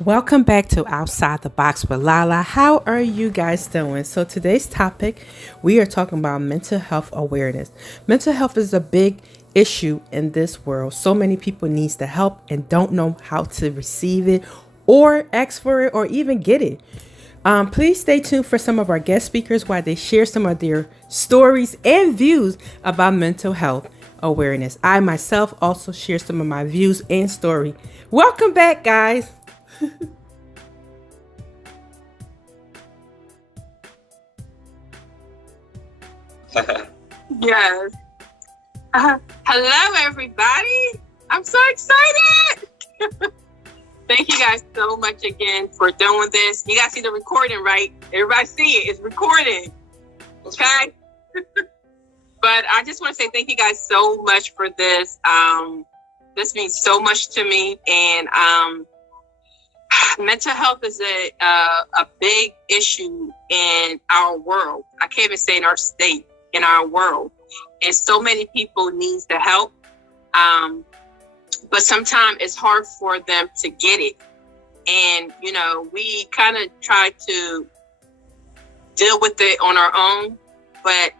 Welcome back to Outside the Box with Lala. How are you guys doing? So today's topic, we are talking about mental health awareness. Mental health is a big issue in this world. So many people needs the help and don't know how to receive it or ask for it or even get it. Please stay tuned for some of our guest speakers while they share some of their stories and views about mental health awareness. I myself also share some of my views and story. Welcome back, guys. Yes. Hello, everybody. I'm so excited. Thank you guys so much again for doing this. You guys see the recording, right? Everybody see it. It's recording. Okay? But I just want to say thank you guys so much for this. This means so much to me. And mental health is a big issue in our world. I can't even say in our state, in our world. And so many people need the help. But sometimes it's hard for them to get it. And, we kind of try to deal with it on our own, but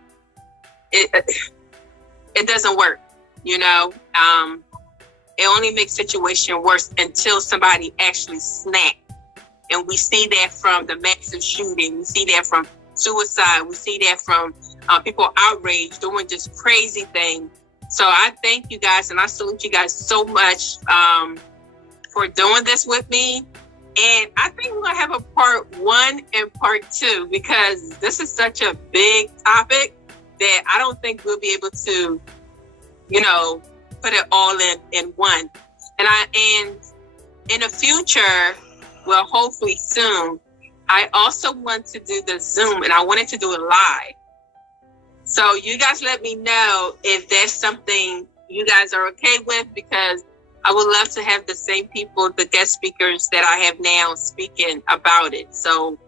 it doesn't work, It only makes situation worse until somebody actually snap. And we see that from the massive shooting. We see that from suicide. We see that from people outraged doing just crazy things. So I thank you guys and I salute you guys so much for doing this with me. And I think we're going to have a part 1 and part 2 because this is such a big topic that I don't think we'll be able to, put it all in one. And in the future, well, hopefully soon, I also want to do the Zoom and I wanted to do it live. So you guys let me know if that's something you guys are okay with, because I would love to have the same people, the guest speakers that I have now speaking about it. So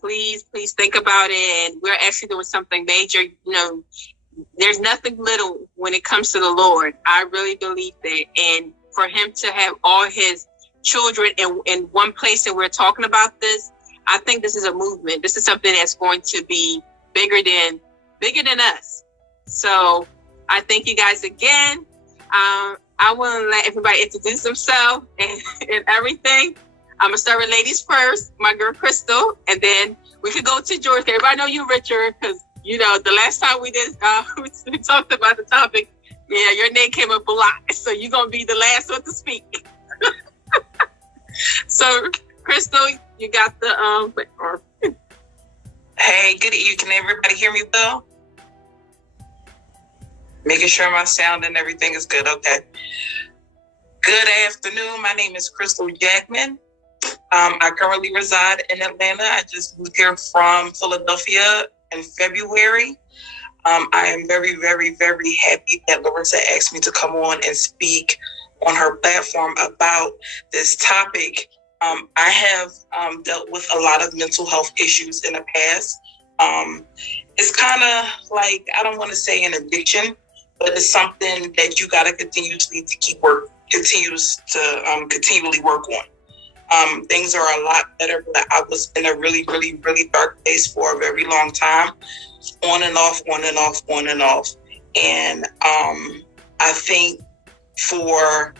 please think about it. And we're actually doing something major. There's nothing little when it comes to the Lord. I really believe that. And for him to have all his children in one place and we're talking about this, I think this is a movement. This is something that's going to be bigger than us. So I thank you guys again. I want to let everybody introduce themselves and everything. I'm going to start with ladies first, my girl Crystal, and then we could go to George. Everybody know you, Richard, because, the last time we did, we talked about the topic, your name came up a lot. So you're going to be the last one to speak. So, Crystal, you got the... Hey, good evening. Can everybody hear me well? Making sure my sound and everything is good. Okay. Good afternoon. My name is Crystal Jackman. I currently reside in Atlanta. I just moved here from Philadelphia in February. I am very, very, very happy that Larissa asked me to come on and speak on her platform about this topic. I have dealt with a lot of mental health issues in the past. It's kind of like, I don't want to say an addiction, but it's something that you got to continuously continually work on. Things are a lot better, but I was in a really, really, really dark place for a very long time, on and off. And I think for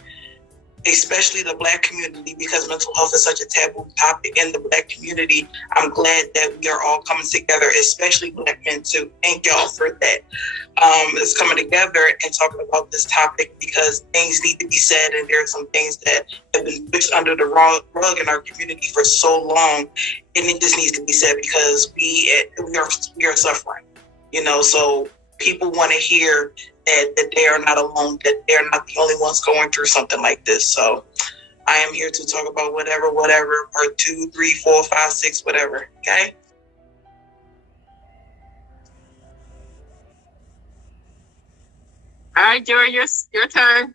especially the Black community, because mental health is such a taboo topic in the Black community, I'm glad that we are all coming together, especially Black men too. Thank y'all for that. It's coming together and talking about this topic because things need to be said, and there are some things that have been pushed under the rug in our community for so long, and it just needs to be said because we are suffering, so people want to hear that they are not alone, that they're not the only ones going through something like this. So I am here to talk about whatever, part 2, 3, 4, 5, 6, whatever. Okay. All right, Joy, your turn.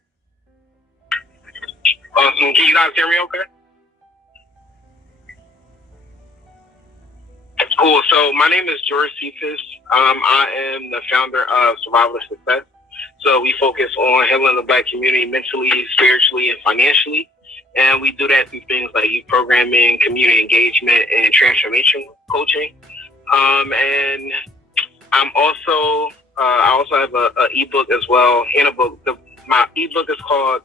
Awesome. Can you guys hear me okay? Cool. So my name is George Cephas. I am the founder of Survival Success. So we focus on healing the Black community mentally, spiritually, and financially. And we do that through things like youth programming, community engagement, and transformation coaching. And I'm also, I also have a ebook as well, and a book. My ebook is called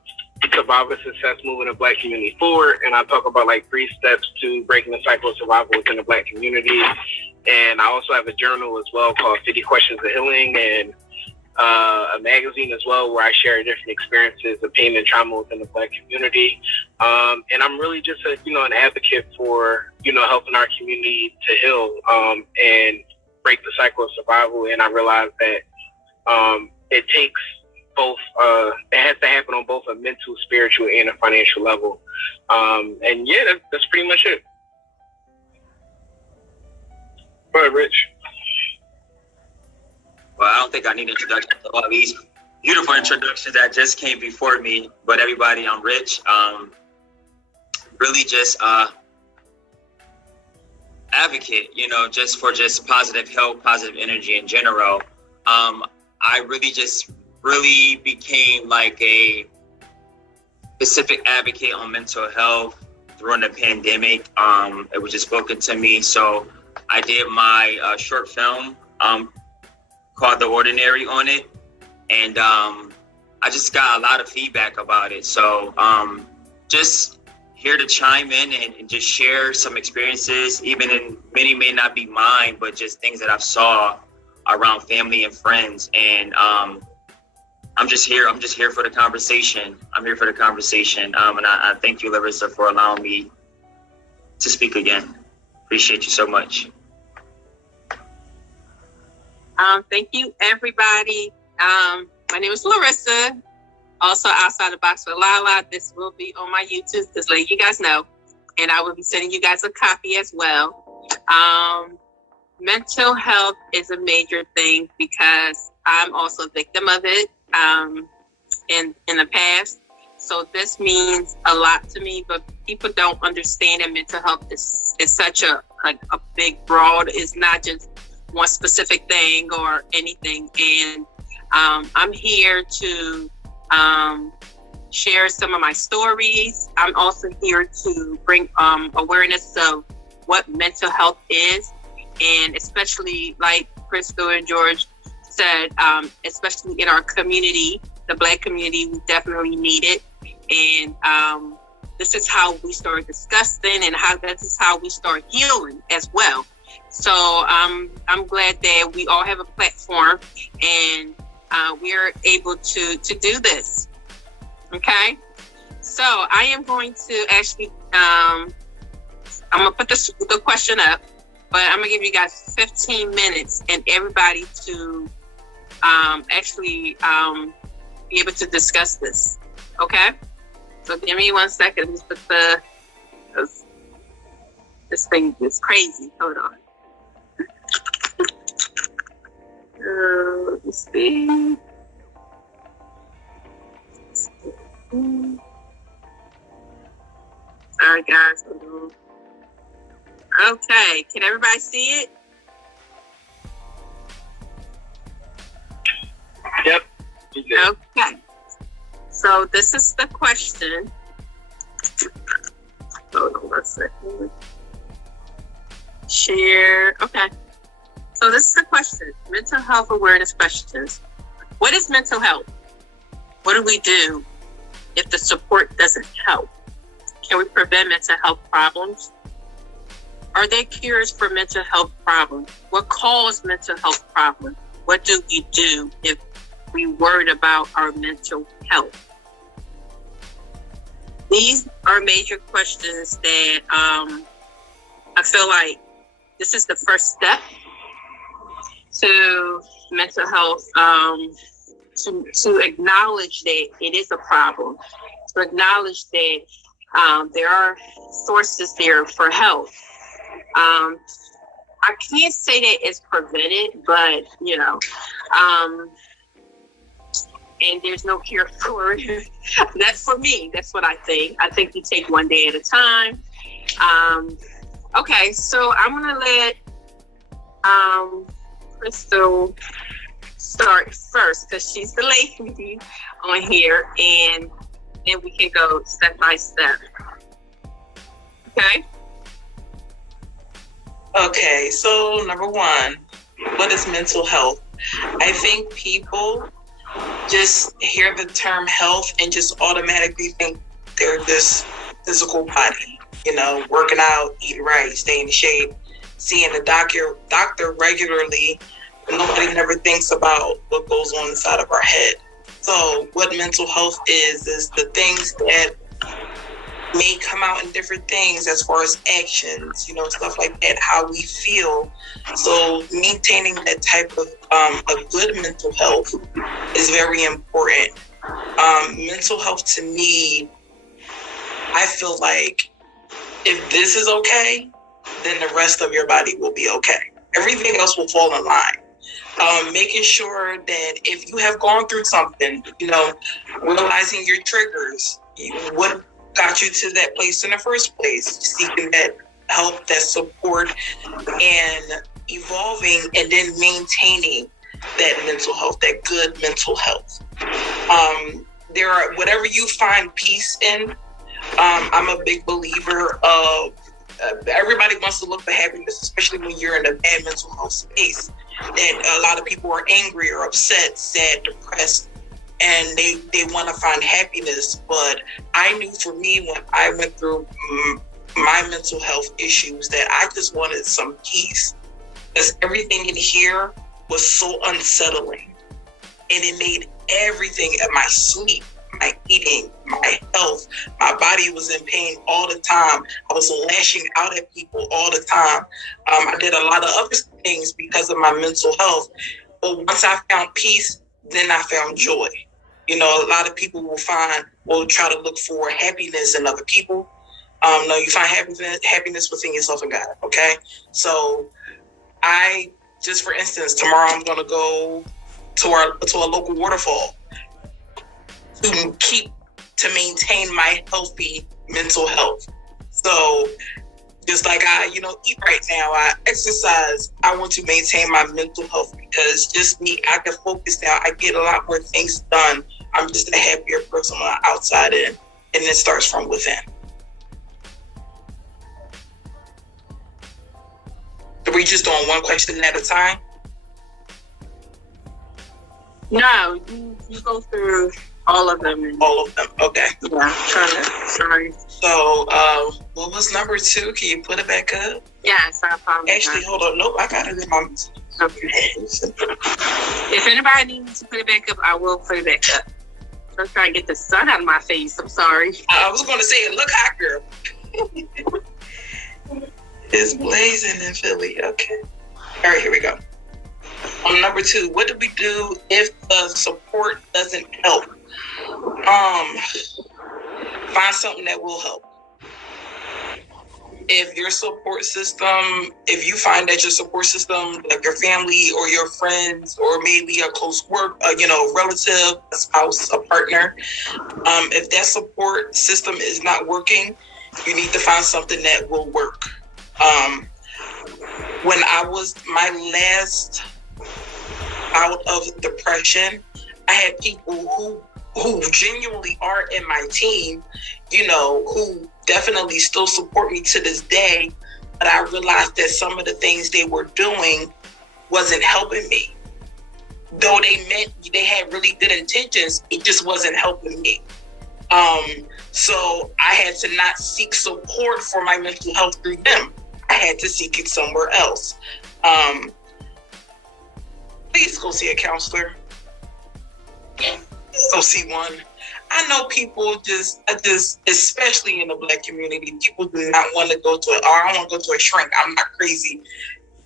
Survivor Success Moving the Black Community Forward, and I talk about like 3 steps to breaking the cycle of survival within the Black community. And I also have a journal as well called 50 Questions of Healing, and a magazine as well where I share different experiences of pain and trauma within the Black community. And I'm really just an advocate for, helping our community to heal and break the cycle of survival. And I realize that it takes both, it has to happen on both a mental, spiritual, and a financial level. And yeah, that's pretty much it. Go ahead, Rich. Well, I don't think I need introduction to all these beautiful introductions that just came before me. But everybody, I'm Rich. Really just advocate, just for just positive health, positive energy in general. I really became like a specific advocate on mental health during the pandemic. It was just spoken to me. So I did my short film called The Ordinary on it. And I just got a lot of feedback about it. So just here to chime in and just share some experiences, even in many may not be mine, but just things that I've saw around family and friends. And I'm just here for the conversation. I'm here for the conversation. And I thank you, Larissa, for allowing me to speak again. Appreciate you so much. Thank you, everybody. My name is Larissa, also Outside the Box with Lala. This will be on my YouTube, just letting you guys know. And I will be sending you guys a copy as well. Mental health is a major thing because I'm also a victim of it in the past. So this means a lot to me, but people don't understand that mental health is such a big, broad, it's not just one specific thing or anything. And I'm here to share some of my stories. I'm also here to bring awareness of what mental health is, and especially like Crystal and George said, especially in our community, the Black community, we definitely need it. And this is how we start discussing, and this is how we start healing as well. So I'm glad that we all have a platform, and we're able to do this. Okay, so I am going to actually I'm gonna put the question up, but I'm gonna give you guys 15 minutes and everybody to actually be able to discuss this. Okay, so give me 1 second. Just put this thing is crazy. Hold on. Let me see. Sorry, guys. Okay, can everybody see it? Yep. Okay. So this is the question. Hold on 1 second. Share. Okay. So this is the question. Mental health awareness questions. What is mental health? What do we do if the support doesn't help? Can we prevent mental health problems? Are there cures for mental health problems? What causes mental health problems? What do we do if we worried about our mental health? These are major questions that I feel like this is the first step to mental health, to acknowledge that it is a problem, to acknowledge that there are sources there for help. I can't say that it's prevented, but and there's no cure for it. That's for me. That's what I think. I think you take one day at a time. Okay, so I'm gonna let Crystal start first because she's the lady on here, and and we can go step by step. Okay? Okay, so number one, what is mental health? I think people just hear the term health and just automatically think they're this physical body, working out, eating right, staying in shape, seeing a doctor regularly. Nobody never thinks about what goes on inside of our head. So what mental health is the things that may come out in different things as far as actions, stuff like that, how we feel. So maintaining that type of good mental health is very important. Mental health to me, I feel like if this is okay, then the rest of your body will be okay. Everything else will fall in line. Making sure that if you have gone through something, realizing your triggers, what got you to that place in the first place, seeking that help, that support, and evolving and then maintaining that mental health, that good mental health. There are, whatever you find peace in, I'm a big believer of everybody wants to look for happiness, especially when you're in a bad mental health space. And a lot of people are angry or upset, sad, depressed, and they want to find happiness. But I knew for me, when I went through my mental health issues, that I just wanted some peace, because everything in here was so unsettling, and it made everything at my sleep, my eating, my health, my body was in pain all the time. I was lashing out at people all the time. I did a lot of other things because of my mental health. But once I found peace, then I found joy. A lot of people will try to look for happiness in other people. No, you find happiness within yourself and God. Okay. So just for instance, tomorrow I'm going to go to a local waterfall to maintain my healthy mental health. So just like I, eat right now, I exercise, I want to maintain my mental health, because just me, I can focus now. I get a lot more things done. I'm just a happier person on the outside in, and it starts from within. Are we just doing one question at a time? No, you go through all of them. All of them, okay. Yeah, sorry. So, what was number 2? Can you put it back up? Yes, I apologize. Actually, hold on. Nope, I got it in my... Okay. If anybody needs to put it back up, I will put it back up. I'm trying to get the sun out of my face. I'm sorry. I was going to say, look hot, girl. It's blazing in Philly. Okay. All right, here we go. On number 2, what do we do if the support doesn't help? Find something that will help. If your support system, if you find that your support system, like your family or your friends, or maybe a close relative, a spouse, a partner, if that support system is not working, you need to find something that will work. When I was my last bout of depression, I had people who genuinely are in my team, who definitely still support me to this day. But I realized that some of the things they were doing wasn't helping me. Though they had really good intentions, it just wasn't helping me. So I had to not seek support for my mental health through them. I had to seek it somewhere else. Please go see a counselor. Go see one. I know people just, especially in the Black community, people do not want to go to it. I don't want to go to a shrink. I'm not crazy.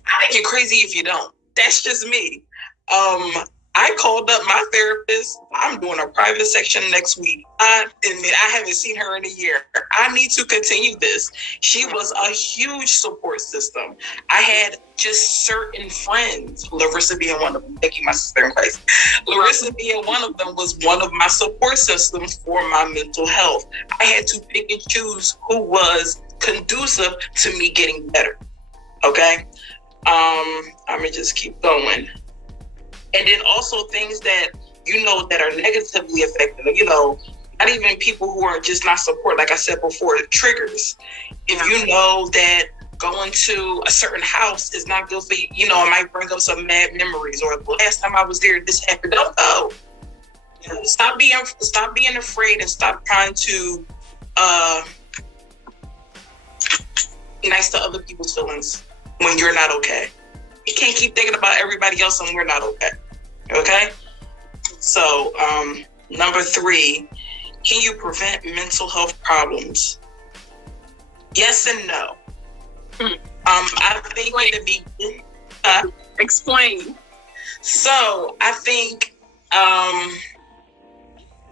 I think you're crazy if you don't. That's just me. I called up my therapist. I'm doing a private section next week. I admit I haven't seen her in a year. I need to continue this. She was a huge support system. I had just certain friends, Larissa being one of them. Thank you, my sister in Christ. Larissa being one of them was one of my support systems for my mental health. I had to pick and choose who was conducive to me getting better. Okay? I'm going to just keep going. And then also things that, that are negatively affecting, not even people who are just not support. Like I said before, triggers. If you know that going to a certain house is not good for you, you know, it might bring up some bad memories. Or the last time I was there, this happened. Don't go. You know, stop being afraid, and stop trying to be nice to other people's feelings when you're not okay. You can't keep thinking about everybody else and we're not okay. Okay? So, number 3, can you prevent mental health problems? Yes and no. I think in the beginning, explain. So I think I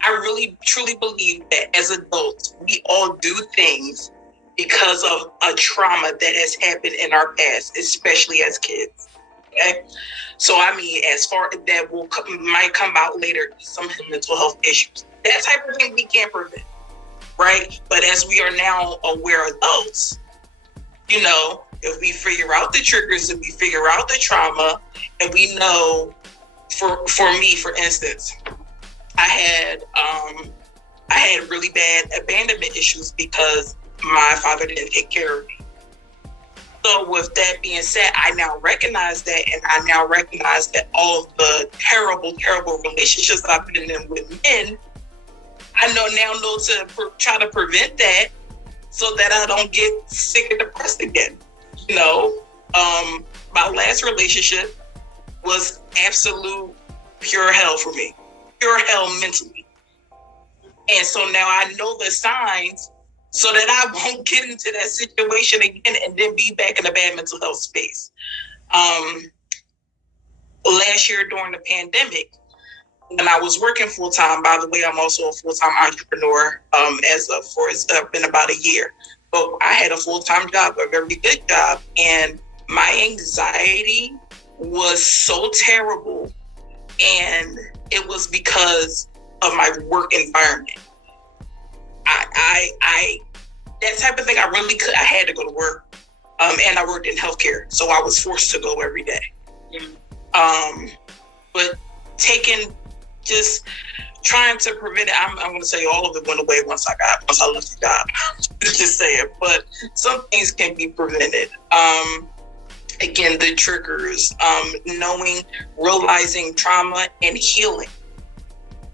really truly believe that as adults, we all do things because of a trauma that has happened in our past, especially as kids. Okay, so I mean, as far as that might come out later, some mental health issues, that type of thing we can't prevent, right? But as we are now aware adults, you know, if we figure out the triggers, if we figure out the trauma, and we know, for me, for instance, I had really bad abandonment issues because my father didn't take care of me. So with that being said, I now recognize that, and I now recognize that all of the terrible, terrible relationships I've been in with men, I know to try to prevent that so that I don't get sick and depressed again. You know, my last relationship was absolute pure hell for me, pure hell mentally. And so now I know the signs so that I won't get into that situation again and then be back in a bad mental health space. Last year during the pandemic, when I was working full-time, by the way, I'm also a full-time entrepreneur it's been about a year. But I had a full-time job, a very good job, and my anxiety was so terrible, and it was because of my work environment. I that type of thing, I had to go to work, and I worked in healthcare, so I was forced to go every day. But just trying to prevent it, I'm going to say all of it went away once I left the job. Just say it, but some things can be prevented. Again, the triggers, realizing trauma and healing.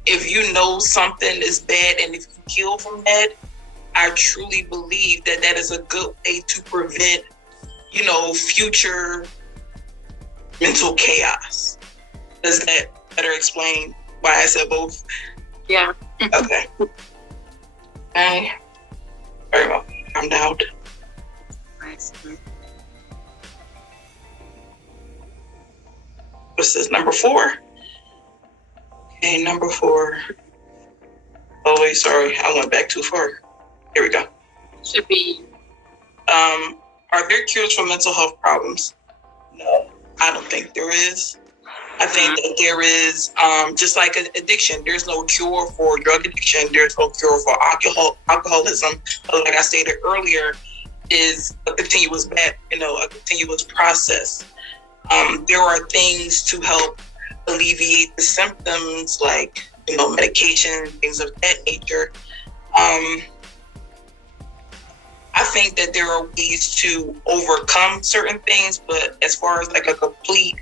If you know something is bad and if you heal from that, I truly believe that is a good way to prevent, future mental chaos. Does that better explain why I said both? Yeah. Okay. Okay. Very well. I'm out. Nice. What's this, number 4? Okay, number 4. Oh, wait, sorry. I went back too far. Here we go. Should be. Are there cures for mental health problems? No, I don't think there is. I think that there is, just like addiction, there's no cure for drug addiction. There's no cure for alcoholism. But like I stated earlier, is a continuous process. There are things to help alleviate the symptoms, like, medication, things of that nature. I think that there are ways to overcome certain things, but as far as like a complete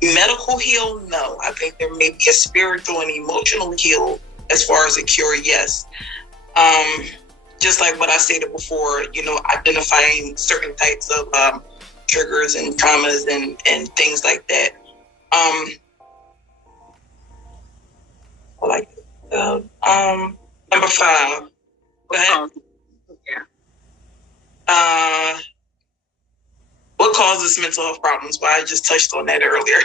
medical heal, no. I think there may be a spiritual and emotional heal as far as a cure, yes. Just like what I stated before, identifying certain types of triggers and traumas and things like that. Number 5. Go ahead. What causes mental health problems? Well, I just touched on that earlier.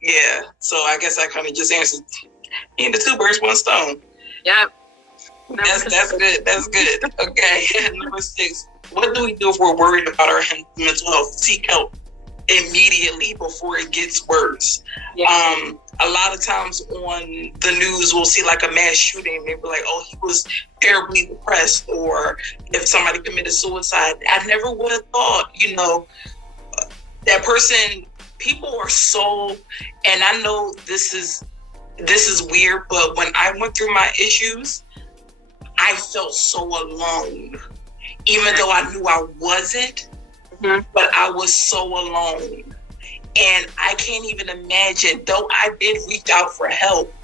Yeah. So I guess I kind of just answered the 2 birds, 1 stone. Yep. That's good. That's good. Okay. Number 6. What do we do if we're worried about our mental health? Seek help immediately before it gets worse. Yeah. A lot of times on the news, we'll see like a mass shooting. They'll be like, oh, he was terribly depressed. Or if somebody committed suicide, I never would have thought, that person, people are so, and I know this is this is weird, but when I went through my issues, I felt so alone, even though I knew I wasn't, but I was so alone. And I can't even imagine, though I did reach out for help,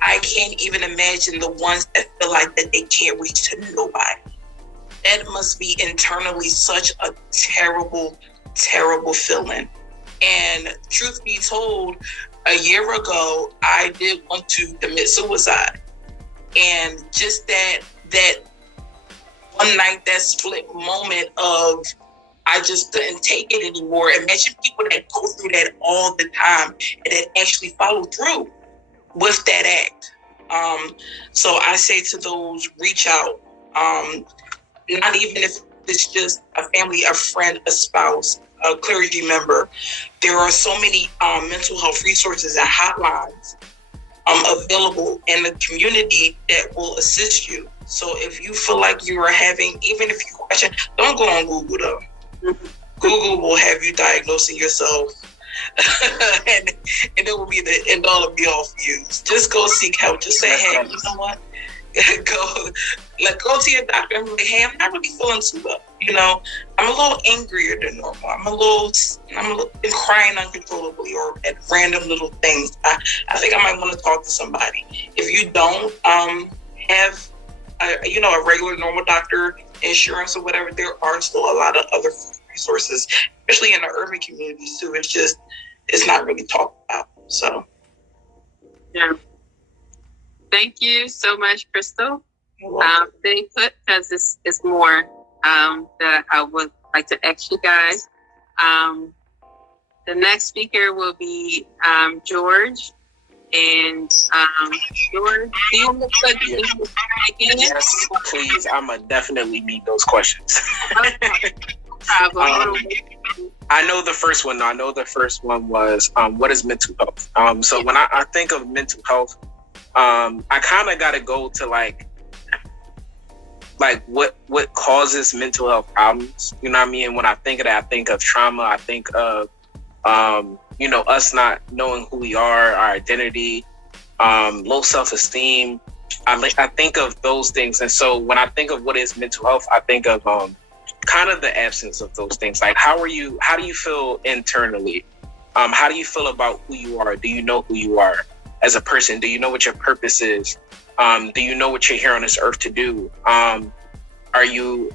I can't even imagine the ones that feel like that they can't reach to nobody. That must be internally such a terrible, terrible feeling. And truth be told, a year ago, I did want to commit suicide. And just that one night, that split moment of, I just couldn't take it anymore. Imagine people that go through that all the time and that actually follow through with that act. So I say to those, reach out. Not even if it's just a family, a friend, a spouse, a clergy member. There are so many mental health resources and hotlines available in the community that will assist you. So if you feel like you are having, even if you question, don't go on Google though. Google will have you diagnosing yourself and it will be the end all and be all for you. Just go seek help. Just say, hey, you know what? Go to your doctor and be like, hey, I'm not really feeling too well. You know, I'm a little angrier than normal. I'm a little crying uncontrollably or at random little things. I think I might want to talk to somebody. If you don't have a regular normal doctor, insurance or whatever, there are still a lot of other resources, especially in the urban communities too. It's not really talked about. So yeah. Thank you so much, Crystal. Stay put, because this is more that I would like to ask you guys. The next speaker will be George. And George, do you look like you again? Yes, please. I'ma definitely need those questions. I know the first one. I know the first one was what is mental health? So when I think of mental health, I kind of got to go to like what causes mental health problems. You know what I mean? And when I think of that, I think of trauma. I think of us not knowing who we are, our identity, low self-esteem. I think of those things. And so when I think of what is mental health, I think of kind of the absence of those things. Like, how do you feel internally? How do you feel about who you are? Do you know who you are as a person? Do you know what your purpose is? Do you know what you're here on this earth to do? How do you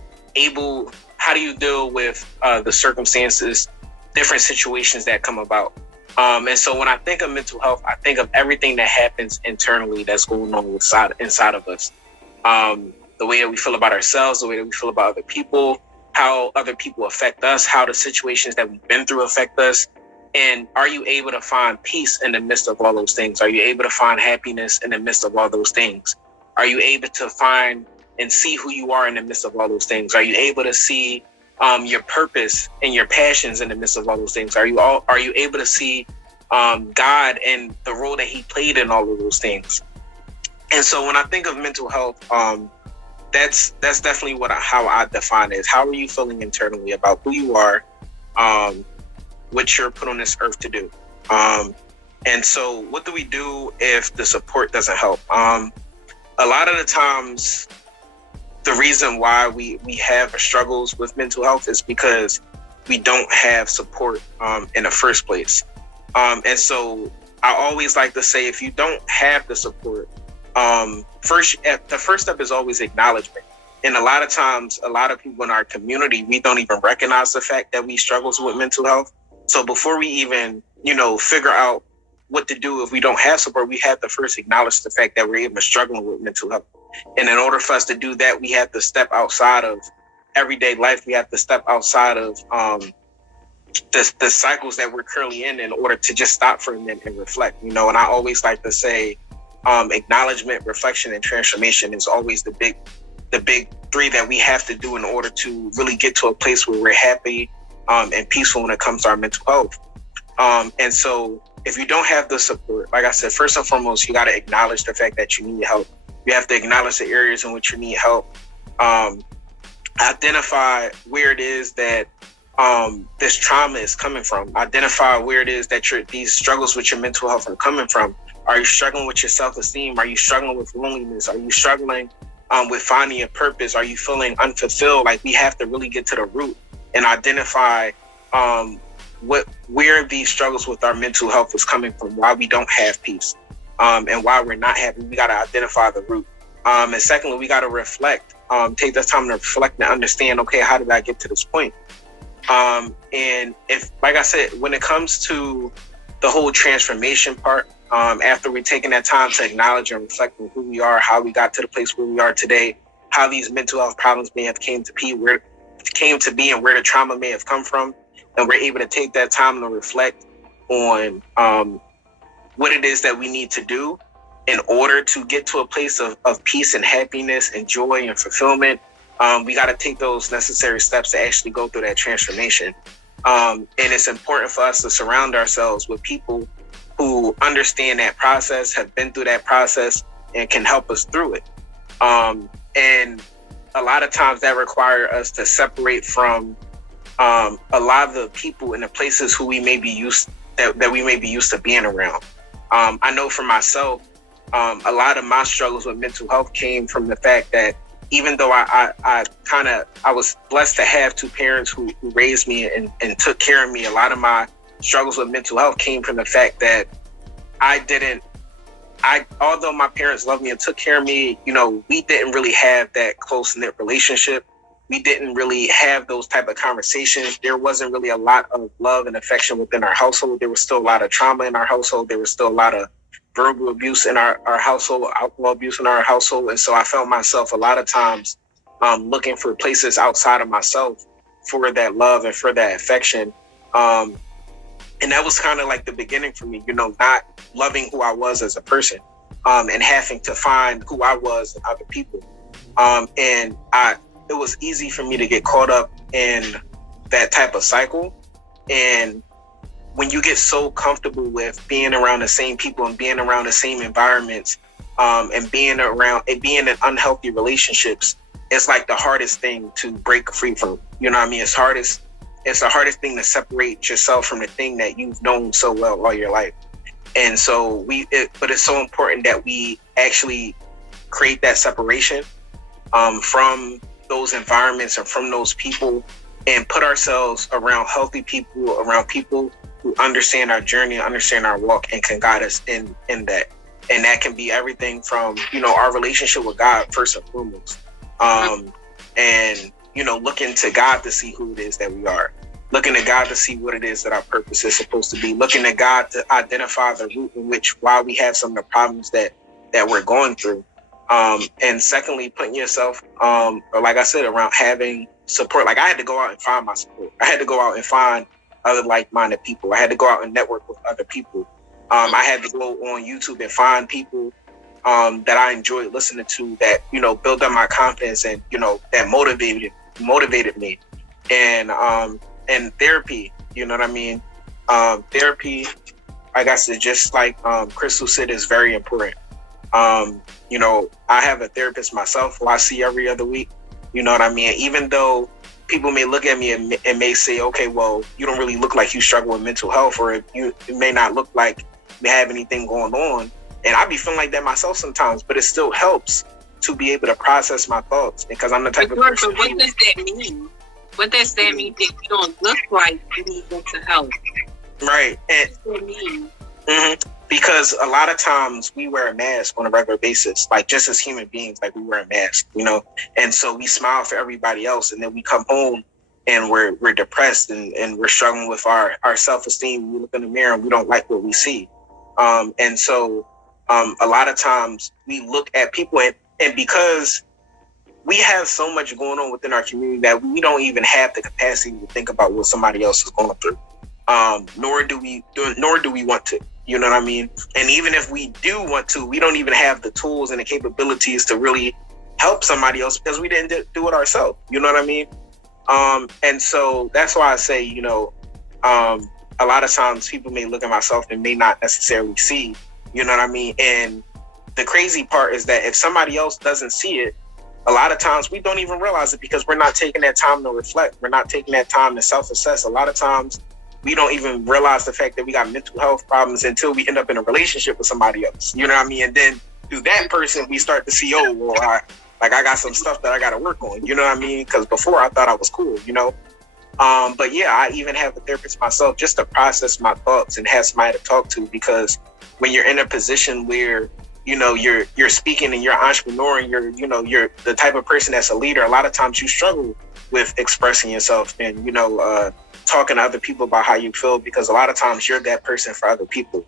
deal with the circumstances, different situations that come about? And so when I think of mental health, I think of everything that happens internally that's going on inside of us. The way that we feel about ourselves, the way that we feel about other people, how other people affect us, how the situations that we've been through affect us. And are you able to find peace in the midst of all those things? Are you able to find happiness in the midst of all those things? Are you able to find and see who you are in the midst of all those things? Are you able to see your purpose and your passions in the midst of all those things? Are you able to see God and the role that He played in all of those things? And so when I think of mental health, that's definitely how I define it. How are you feeling internally about who you are, what you're put on this earth to do? And so what do we do if the support doesn't help? A lot of the times, the reason why we have struggles with mental health is because we don't have support in the first place. And so I always like to say, if you don't have the support, the first step is always acknowledgement. And a lot of times, a lot of people in our community, we don't even recognize the fact that we struggle with mental health. So before we even, figure out what to do if we don't have support, we have to first acknowledge the fact that we're even struggling with mental health. And in order for us to do that, we have to step outside of everyday life. We have to step outside of the cycles that we're currently in order to just stop for a minute and reflect. And I always like to say, acknowledgement, reflection, and transformation is always the big three that we have to do in order to really get to a place where we're happy and peaceful when it comes to our mental health. And so if you don't have the support, like I said, first and foremost, you got to acknowledge the fact that you need help. You have to acknowledge the areas in which you need help. Identify where it is that this trauma is coming from. Identify where it is that these struggles with your mental health are coming from. Are you struggling with your self-esteem? Are you struggling with loneliness? Are you struggling with finding a purpose? Are you feeling unfulfilled? Like, we have to really get to the root and identify where these struggles with our mental health is coming from, why we don't have peace, and why we're not happy. We got to identify the root. And secondly, we got to reflect, take that time to reflect and understand, okay, how did I get to this point? And if, like I said, when it comes to the whole transformation part, after we've taken that time to acknowledge and reflect on who we are, how we got to the place where we are today, how these mental health problems may have came to be, and where the trauma may have come from, and we're able to take that time to reflect on what it is that we need to do in order to get to a place of peace and happiness and joy and fulfillment. We got to take those necessary steps to actually go through that transformation. And it's important for us to surround ourselves with people who understand that process, have been through that process, and can help us through it. And a lot of times that requires us to separate from a lot of the people and the places who we may be used that we may be used to being around. I know for myself, a lot of my struggles with mental health came from the fact that even though I was blessed to have two parents who raised me and took care of me, a lot of my struggles with mental health came from the fact that although my parents loved me and took care of me, we didn't really have that close-knit relationship. We didn't really have those type of conversations. There wasn't really a lot of love and affection within our household. There was still a lot of trauma in our household. There was still a lot of verbal abuse in our household, alcohol abuse in our household. And so I felt myself a lot of times looking for places outside of myself for that love and for that affection. And that was kind of like the beginning for me, not loving who I was as a person, and having to find who I was in other people. And it was easy for me to get caught up in that type of cycle. And when you get so comfortable with being around the same people and being around the same environments, and being in unhealthy relationships, it's like the hardest thing to break free from. You know what I mean? It's the hardest thing to separate yourself from the thing that you've known so well all your life. And so but it's so important that we actually create that separation from those environments and from those people, and put ourselves around healthy people, around people who understand our journey, understand our walk, and can guide us in that. And that can be everything from, our relationship with God first and foremost. And, looking to God to see who it is that we are. Looking to God to see what it is that our purpose is supposed to be. Looking to God to identify the root in which why we have some of the problems that we're going through. And secondly, putting yourself, like I said, around having support. Like, I had to go out and find my support. I had to go out and find other like-minded people. I had to go out and network with other people. I had to go on YouTube and find people that I enjoyed listening to, that, built up my confidence and, that motivated me. And therapy, you know what I mean? Therapy, like I said, just like Crystal said, is very important. I have a therapist myself who I see every other week. You know what I mean? Even though people may look at me and may say, okay, well, you don't really look like you struggle with mental health, or it may not look like you have anything going on. And I be feeling like that myself sometimes, but it still helps to be able to process my thoughts, because I'm the type of person. But what does that mean? What does that mean that you don't look like you need mental health? Right. And what does that mean? Mm-hmm. Because a lot of times we wear a mask on a regular basis, like just as human beings, like we wear a mask, and so we smile for everybody else, and then we come home and we're depressed and we're struggling with our self-esteem. We look in the mirror and we don't like what we see. And so a lot of times we look at people and because we have so much going on within our community that we don't even have the capacity to think about what somebody else is going through. Nor do we want to, you know what I mean? And even if we do want to, we don't even have the tools and the capabilities to really help somebody else, because we didn't do it ourselves. You know what I mean? And so that's why I say, a lot of times people may look at myself and may not necessarily see, you know what I mean? And the crazy part is that if somebody else doesn't see it, a lot of times we don't even realize it, because we're not taking that time to reflect. We're not taking that time to self-assess. A lot of times we don't even realize the fact that we got mental health problems until we end up in a relationship with somebody else. You know what I mean? And then through that person, we start to see, oh, well, I got some stuff that I got to work on. You know what I mean? Because before I thought I was cool, you know? But yeah, I even have a therapist myself just to process my thoughts and have somebody to talk to, because when you're in a position where, you know, you're speaking and you're an entrepreneur and you're the type of person that's a leader, a lot of times you struggle with expressing yourself and, you know, talking to other people about how you feel, because a lot of times you're that person for other people.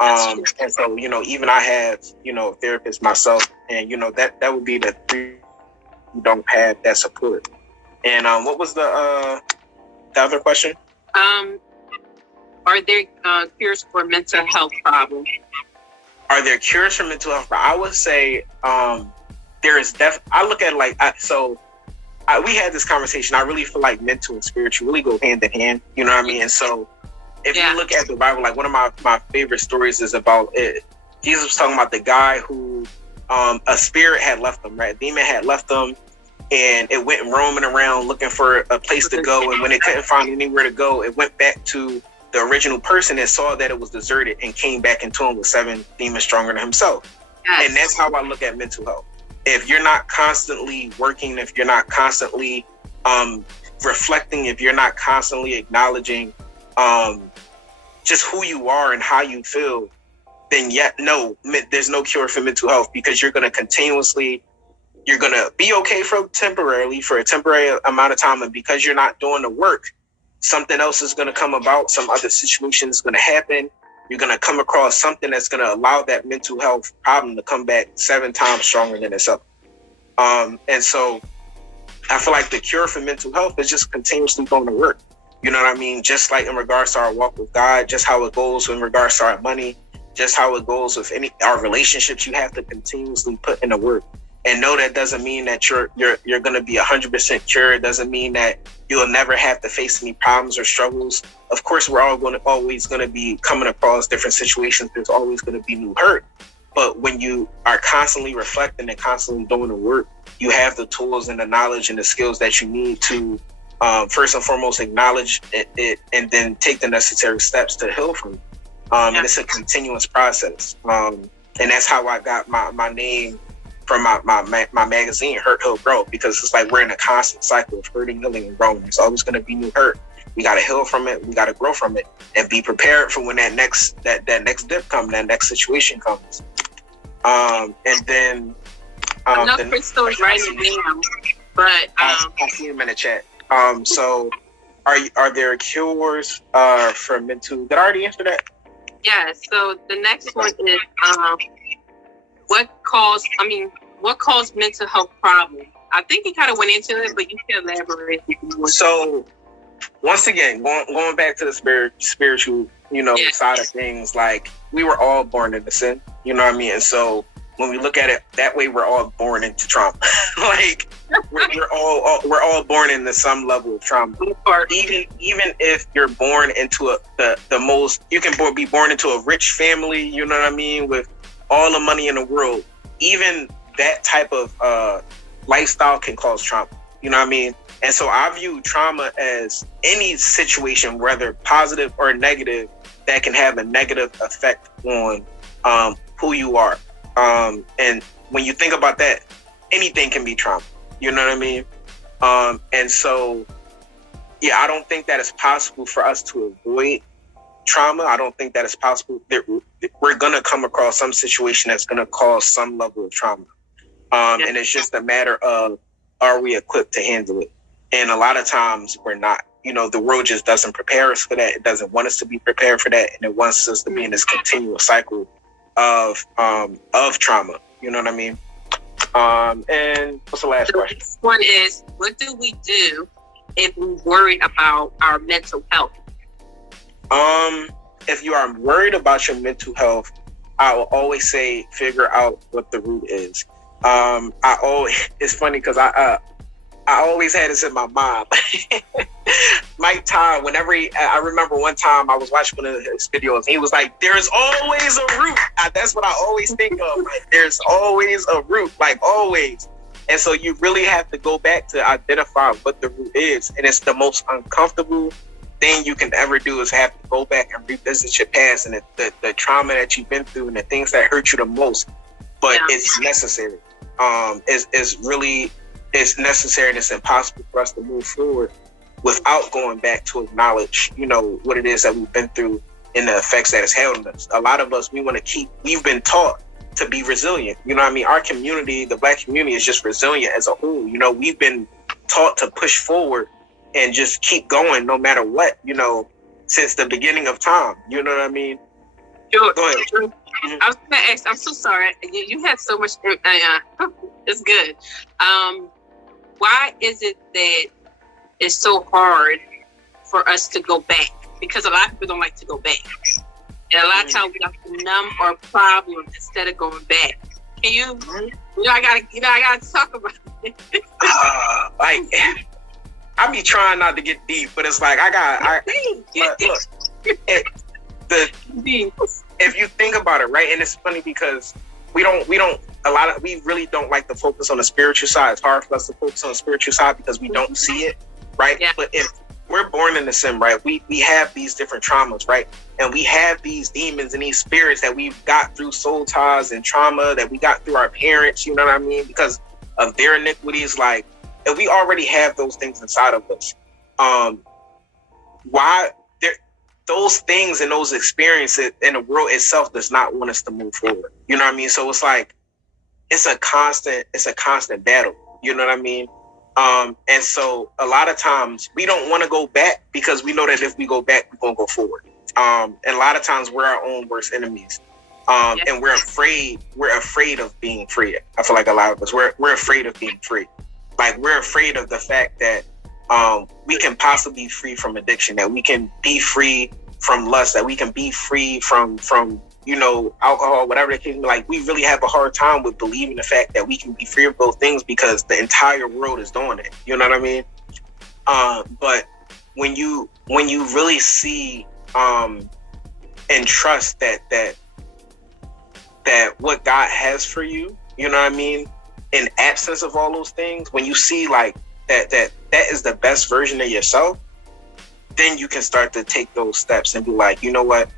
And so, you know, even I have, you know, a therapist myself, and, you know, that would be the three who don't have that support. And what was the other question? Are there cures for mental health problems? Are there cures for mental health? I would say there is I look at it like, we had this conversation. I really feel like mental and spiritual really go hand in hand. You know what I mean? And so if you look at the Bible, like one of my favorite stories is about it. Jesus was talking about the guy who a spirit had left him, right? A demon had left him, and it went roaming around looking for a place to go. And when it couldn't find anywhere to go, it went back to the original person and saw that it was deserted and came back into him with 7 demons stronger than himself. Yes. And that's how I look at mental health. If you're not constantly working, if you're not constantly reflecting, if you're not constantly acknowledging just who you are and how you feel, then there's no cure for mental health, because you're going to be okay for a temporary amount of time. And because you're not doing the work, something else is going to come about. Some other situation is going to happen. You're going to come across something that's going to allow that mental health problem to come back 7 times stronger than itself. And so I feel like the cure for mental health is just continuously going to work. You know what I mean? Just like in regards to our walk with God, just how it goes in regards to our money, just how it goes with our relationships, you have to continuously put in the work. And no, that doesn't mean that you're going to be 100% cured. It doesn't mean that you'll never have to face any problems or struggles. Of course, we're always going to be coming across different situations. There's always going to be new hurt. But when you are constantly reflecting and constantly doing the work, you have the tools and the knowledge and the skills that you need to, first and foremost, acknowledge it and then take the necessary steps to heal from it. And it's a continuous process. And that's how I got my name from my magazine, Hurt, Heal, Grow, because it's like we're in a constant cycle of hurting, healing, and growing. There's always going to be new hurt. We got to heal from it. We got to grow from it, and be prepared for when that next dip comes, that next situation comes. And then I know Crystal's writing it down, but I see him in the chat. So are there cures for mental? Did I already answer that? Yeah. So the next one is what caused mental health problems? I think he kind of went into it, but you can elaborate. So once again, going back to the spiritual, side of things, like we were all born into sin, you know what I mean? And so when we look at it that way, we're all born into trauma. Like we're all born into some level of trauma. Even if you're born into you can be born into a rich family, you know what I mean, with all the money in the world. Even that type of lifestyle can cause trauma, you know what I mean? And so I view trauma as any situation, whether positive or negative, that can have a negative effect on who you are. And when you think about that, anything can be trauma, you know what I mean? And so, yeah, I don't think that it's possible for us to avoid trauma. I don't think that it's possible. We're going to come across some situation that's going to cause some level of trauma. And it's just a matter of, are we equipped to handle it? And a lot of times we're not. The world just doesn't prepare us for that. It doesn't want us to be prepared for that. And it wants us to be in this continual cycle of trauma. You know what I mean? And what's the last question? This one is, what do we do if we're worried about our mental health? If you are worried about your mental health, I will always say figure out what the root is. It's funny because I always had this in my mind. Mike Todd, I remember one time I was watching one of his videos, and he was like, "There's always a root." That's what I always think of. Like, there's always a root, like always. And so you really have to go back to identify what the root is, and it's the most uncomfortable thing you can ever do is have to go back and revisit your past and the trauma that you've been through and the things that hurt you the most. But it's necessary. It's necessary, and it's impossible for us to move forward without going back to acknowledge, what it is that we've been through and the effects that it's had on us. A lot of us, we've been taught to be resilient. Our community, the Black community, is just resilient as a whole. We've been taught to push forward and just keep going no matter what, since the beginning of time. You know what I mean? Sure. Go ahead. Sure. I was going to ask, I'm so sorry. You had so much, it's good. Why is it that it's so hard for us to go back? Because a lot of people don't like to go back. And a lot of times we have to numb our problem instead of going back. Can you, I gotta talk about it. I be trying not to get deep, but it's like, if you think about it, right? And it's funny because we really don't like to focus on the spiritual side. It's hard for us to focus on the spiritual side because we don't see it, right? Yeah. But if we're born in the sin, right? We have these different traumas, right? And we have these demons and these spirits that we've got through soul ties and trauma that we got through our parents, you know what I mean? Because of their iniquities, like, and we already have those things inside of us. Those things and those experiences in the world itself does not want us to move forward. You know what I mean? So it's like, it's a constant battle. You know what I mean? And so a lot of times we don't want to go back because we know that if we go back, we're going to go forward. And a lot of times we're our own worst enemies. And we're afraid of being free. I feel like a lot of us, we're afraid of being free. Like, we're afraid of the fact that we can possibly be free from addiction, that we can be free from lust, that we can be free from alcohol, whatever the case may be. Like, we really have a hard time with believing the fact that we can be free of those things because the entire world is doing it. You know what I mean? But when you really see and trust that what God has for you, you know what I mean? In absence of all those things, when you see like that is the best version of yourself, then you can start to take those steps and be like, you know what?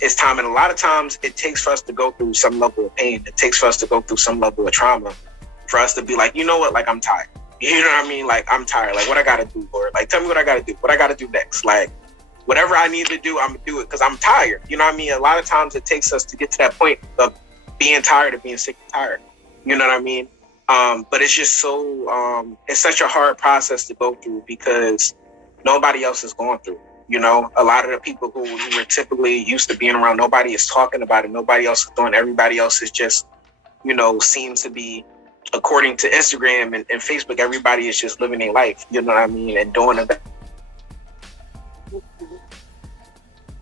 It's time. And a lot of times it takes for us to go through some level of pain. It takes for us to go through some level of trauma for us to be like, you know what? Like, I'm tired. You know what I mean? Like, I'm tired. Like, what I got to do, Lord? Like, tell me what I got to do. What I got to do next? Like, whatever I need to do, I'm going to do it because I'm tired. You know what I mean? A lot of times it takes us to get to that point of being tired, of being sick and tired. You know what I mean? But it's just so, it's such a hard process to go through because nobody else is going through. You know, a lot of the people who were typically used to being around, nobody is talking about it. Nobody else is doing. Everybody else is just, seems to be, according to Instagram and Facebook, everybody is just living their life. You know what I mean? And doing it.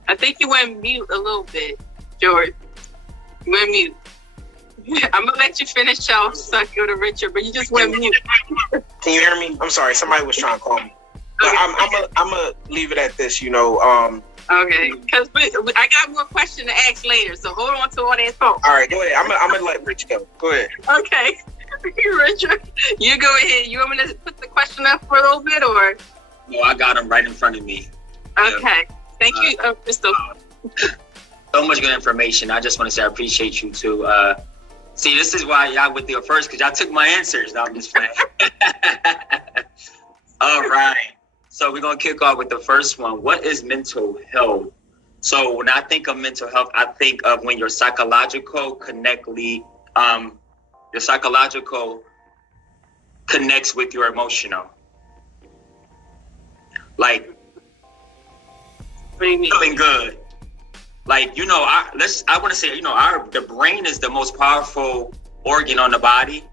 I think you went mute a little bit, George. You went mute. I'm gonna let you finish off, so go to Richard, but you just went mute. Can you hear me? I'm sorry, somebody was trying to call me. But Okay. I'm gonna leave it at this. Okay, because I got more question to ask later, so hold on to all that thought. All right, go ahead. I'm gonna let Rich go. Go ahead. Okay, Richard, you go ahead. You want me to put the question up for a little bit, or? No, I got them right in front of me. Okay, thank you, Crystal. So much good information. I just want to say I appreciate you too. See, this is why y'all went there first, because y'all took my answers. No, I'm just playing. All right. So we're going to kick off with the first one. What is mental health? So when I think of mental health, I think of when your psychological connects with your emotional. Like, What do you mean? feeling good. Like, I want to say, the brain is the most powerful organ on the body.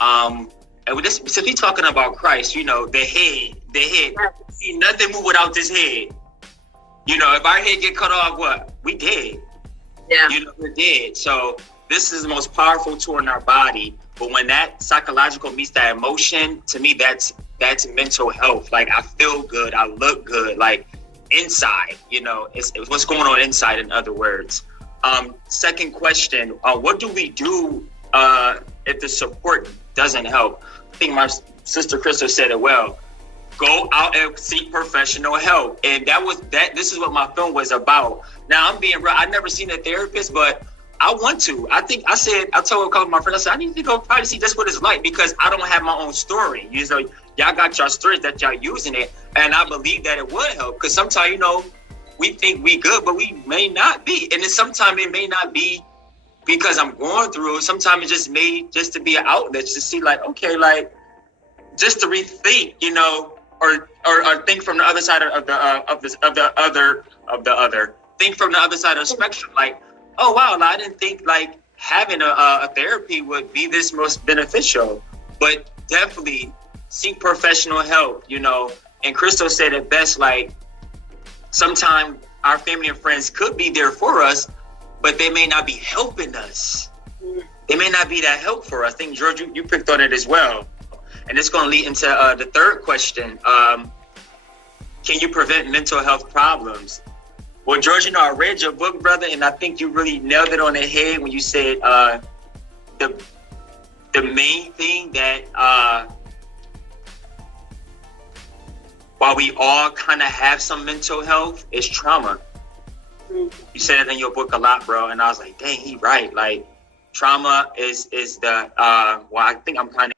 And with this, since we're talking about Christ, the head, see nothing move without this head. If our head get cut off, what? We dead. Yeah. We're dead. So this is the most powerful tool in our body. But when that psychological meets that emotion, to me, that's mental health. Like, I feel good. I look good. Like, inside, it's what's going on inside, in other words. Second question, what do we do if the support doesn't help? I think my sister Crystal said it well. go out and seek professional help. And this is what my film was about. Now I'm being real, I've never seen a therapist, but I want to. I told a couple of my friends, I said, I need to go probably see just what it's like, because I don't have my own story. You know, y'all got your stories that y'all using it. And I believe that it would help, because sometimes, you know, we think we good, but we may not be. And then sometimes it may not be because I'm going through it. Sometimes it's just made just to be an outlet, just to see like, okay, like just to rethink, you know, or think from the other side of the other. Think from the other side of the spectrum, like, oh wow, I didn't think like having a therapy would be this most beneficial. But definitely seek professional help, you know. And Crystal said it best, like sometimes our family and friends could be there for us, but they may not be helping us. They may not be that help for us. I think, George, you picked on it as well. And it's going to lead into the third question. Can you prevent mental health problems? Well, George, you know, I read your book, brother, and I think you really nailed it on the head when you said the main thing that while we all kind of have some mental health is trauma. You said it in your book a lot, bro, and I was like, dang, he right. Like, trauma is the well, I think I'm kind